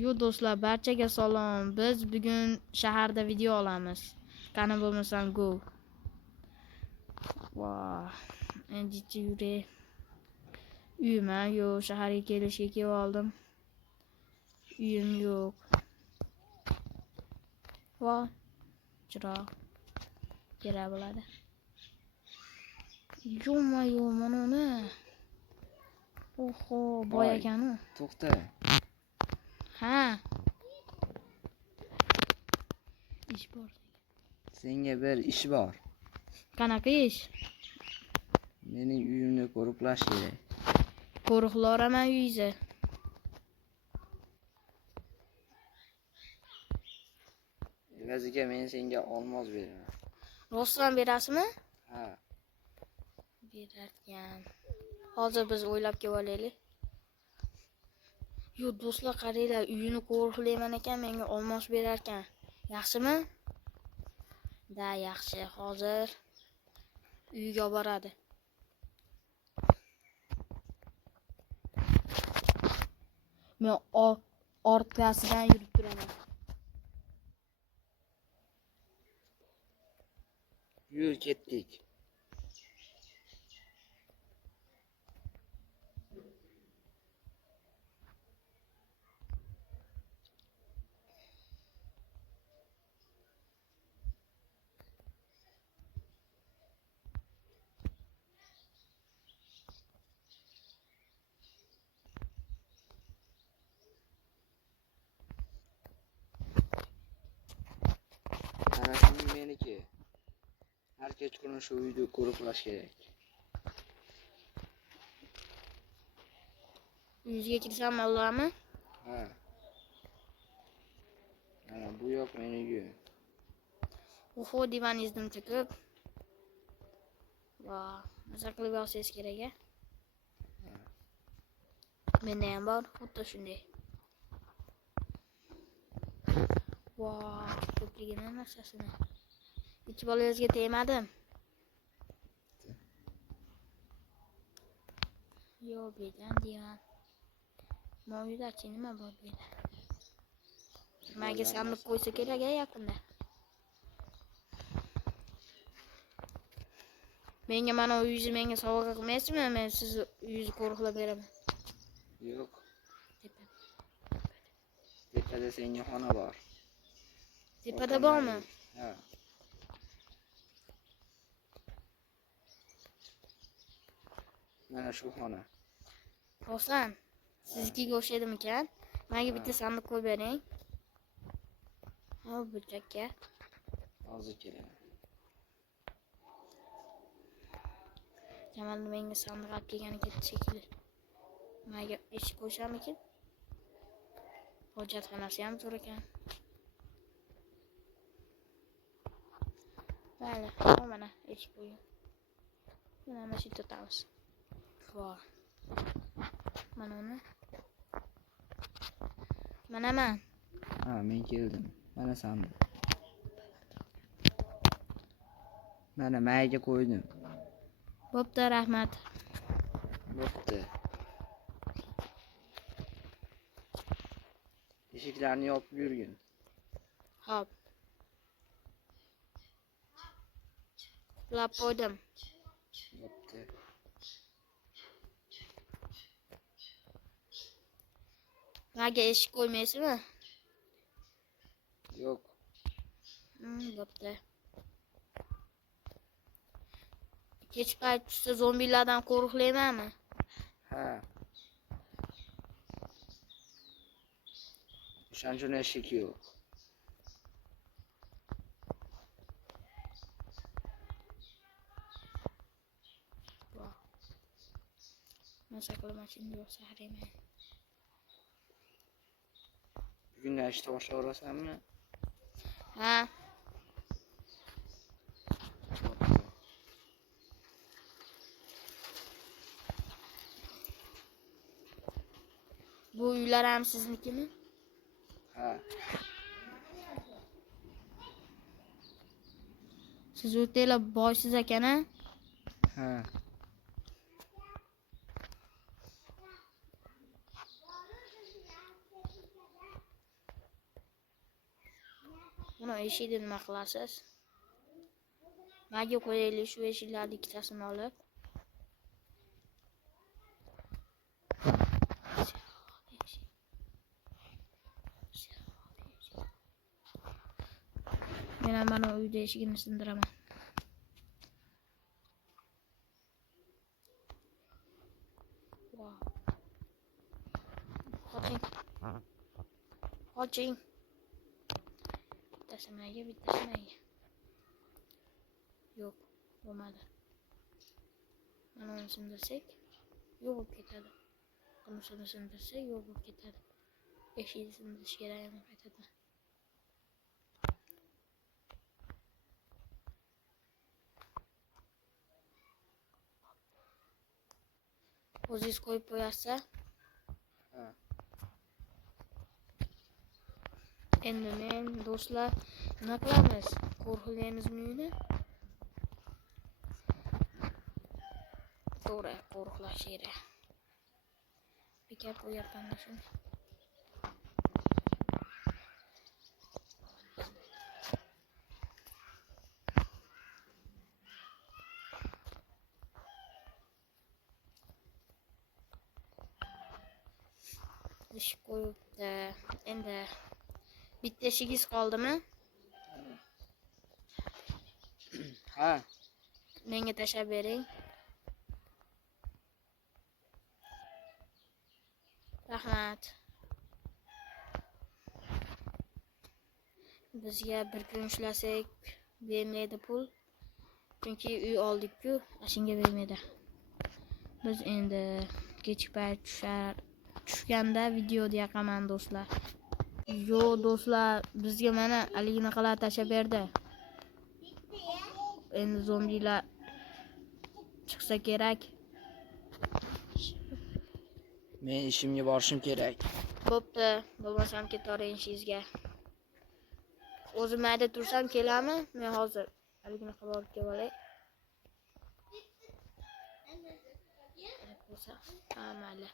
Yo do'stlar, barchaga salom. Biz bugun shaharda video olamiz. Qani bo'lmasam go. Voh. Endi yure. Uyim yo'q, shaharga kelishga kelib oldim. Uyim yo'q. Voh. Chiroq. Kerak bo'ladi. Yo'q, mana uni. Oho, boy ekan u. To'xta. Ha. İş bor. Senga bir ish bor. Qanaqa ish? Mening uyimni qo'riqlash kerak. Qo'riqlaman uyingizni. Evaziga men senga olmos beraman. Rostdan berasizmi? Ha. Berarkan. Hozir biz o'ylab kelib olaylik. Yo do'stlar, qaranglar, uyini qo'riqlayman ekan, menga olmos berar ekan. Yaxshimi? Da, yaxshi. Hozir uyga boradi. Men orqasidan yurib turaman. Yur, ketdik. Ana shu meniki. Har kechqurun shu uyni qo'riqlash kerak. Uyingizga kirsam bo'ladimi? Ha. Mana bu yoq mening uyim. Oho, divaningizni chiqib. Voh, maza qilib olsangiz kerak-a. Menda ham bor, xuddi shunday. Voh, ko'pligini narsasini. Ichib olingizga tegmadim. Yo, bedan divan. Mo'yudachi nima bor bu yerda? Menga sandiq qo'ysa kerak-a yaqinda. Menga mana uyingizni menga sovg'a qilmaysizmi? Men siz uyingizni qo'riqlab beraman. Yo'q. Tepada senga xona bor. Tepada bormi? Ha. Mana shu xona. Rostdan, siznikiga o'xshaydimikan? Menga bitta sandiq qo'yib bering. Ha, burchakka. Hozir kelaman. Jamal menga sandiq olib kelgani ketdi shekilli. Menga eshik qo'yishamikin? Hojatxonasi ham zo'r ekan. Mayli, mana eshik qo'ying. Mana mana shu tutamiz. Voh. Mana uni. Mana men. Ha, men keldim. Mana sandiq. Mana mayga qo'ydim. Bo'pti, rahmat. Bo'pti. Eshiklarni yopib yurgin. Hop. Qulab qo'ydim. Bo'pti. Menga eshik qo'ymaysizmi? Yo'q. Bo'pti. Kech payt tushsa zombilardan qo'riqlaymanmi? Ha. O'shaning uchun eshik yo'q. Voh. Maza qilaman shunday bo'lsa qarayman. Bugundan ishni boshlayverasanmi? Ha. Bu uylar ham siznikimi? Ha. Siz o'rtalar boysiz ekan-a? Ha. Buni eshikni nima qilasiz? Nega qo'yaylik shu eshiklarni ikkitasini olib. Men mana uyda eshigini sindiraman. Wow. Qoching. Bittasi menga. Yo'q, bo'lmadi. Mana uni sindirsak, yo'q bo'lib ketadi. Bunisini sindirsak, yo'q bo'lib ketadi. Eshikni sindirish kerak emas qaytadan. O'zingiz qo'yib qo'yasiz. Ha. Endi men do'stlar nima qilamiz? Qo'riqlaymizmi uyni? To'g'ri, qo'riqlash kerak. Bekor qo'yapman shuni. Ish qo'yibdi. Endi bitta eshigingiz qoldimi? Ha. Menga tashlab bering. Rahmat. Bizga bir kun ishlasak bermaydi pul. Chunki uy oldik-ku, shunga bermaydi. Biz endi kech payt tushganda video yoqaman do'stlar. Yo do'stlar, bizga mana haligini qilib tashlab berdi. Endi zombilar chiqsa kerak. Men ishimga borishim kerak. Bo'pti, bo'lmasam ketavering ishingizga. O'zim mayda tursam kelami? Men hozir haligini qilib olib kelib olay. Bo'lsa, ha mayli.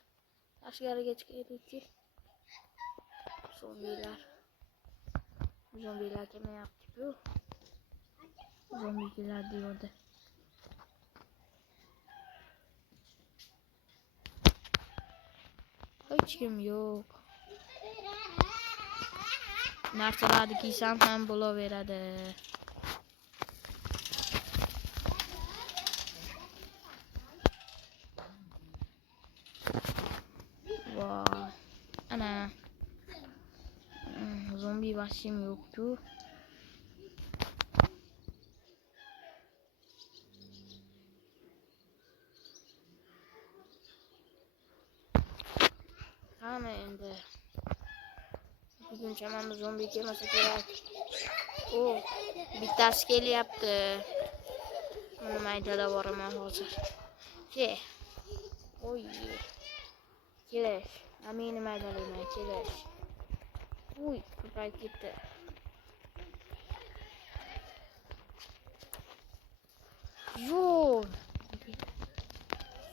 Tashqariga chiqaylik-chi. Zombilar kelmayapti-ku. Zombi keladi deyapti. Hech kim yo'q. Narsalarni kiysam ham bo'laveradi. Voy. Ana. Zombi vashim yo'q-ku. Qani endi. Bugun chamamda zombi kelmasa kerak. Bittasi kelyapti. Uni maydalab boraman hozir. Oy. Kelish. Meni maydalayman, kelish. Uy, ko'payib ketdi.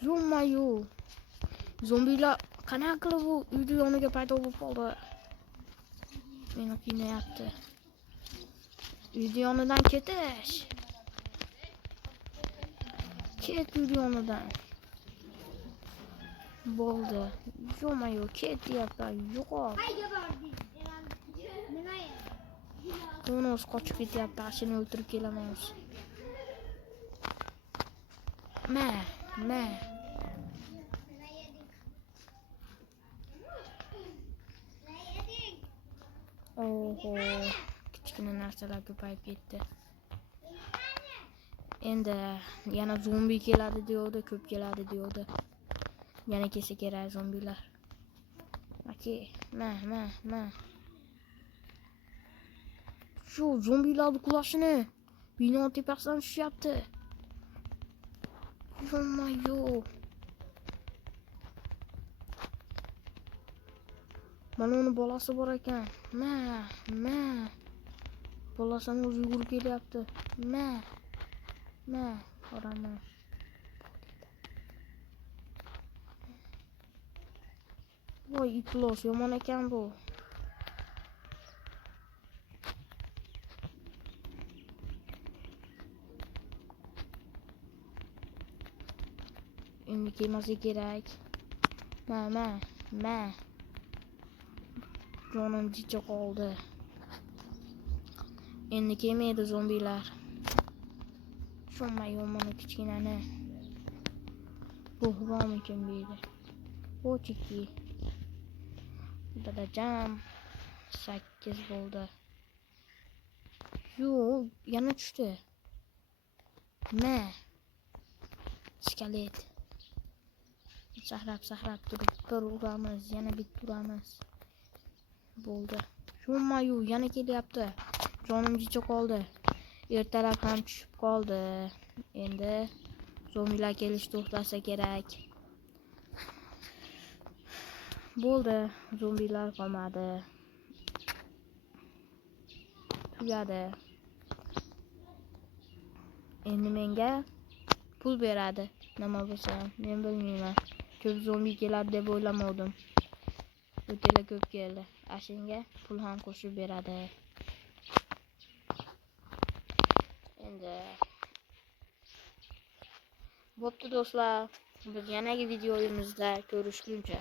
Yo'q-mayu. Zombilar qanaqa qilib bu uyni yoniga paydo bo'lib qoldi? Meni qiynayapti. Uyni yonidan ketish. Ket uyni yonidan. Bo'ldi. Yo'q-mayu, ket deyapman. Yo'q. Qo'nos qochib ketyapti. Ashini o'ltirib kelaman. Ma. Oho, kichkina narsalar ko'payib ketdi. Endi yana zombi keladi deydi, ko'p keladi deydi. Yana kelsa kerak zombilar. Aka, ma. Shu zombilarning qulashini bino tepasidan tushyapti. Yo'q. Mana uni bolasi bor ekan. Ma. Bolasini o'zi yugurib kelyapti. Ma. Qoraman. Voy, itlos yomon ekan bu. endi kelmasa kerak. Ma. Jonim jicha qoldi. Endi kelmaydi zombilar. Tushunmayman mana kichkinani. Bu bormikin bu yerda? Ochiki. Burada jam 8 bo'ldi. Yo'q, yana tushdi. Ma. Skelet. Sahrab turib bir uramiz, yana bitta uramiz. Bo'ldi. Shumayu yana kelyapti. Jonim jicha qoldi. Ertalab ham tushib qoldi. Endi zombilar kelish to'xtasa kerak. Bo'ldi, zombilar qolmadi. Tugadi. Endi menga pul beradi. Nima bo'lsa ham men bilmayman. Ko'p zombi keladi deb o'ylamadim. O'tila ko'p keldi. Ashinga pul ham qo'shib beradi. Endi bo'pti do'stlar. Biz yanagi videoyimizda ko'rishguncha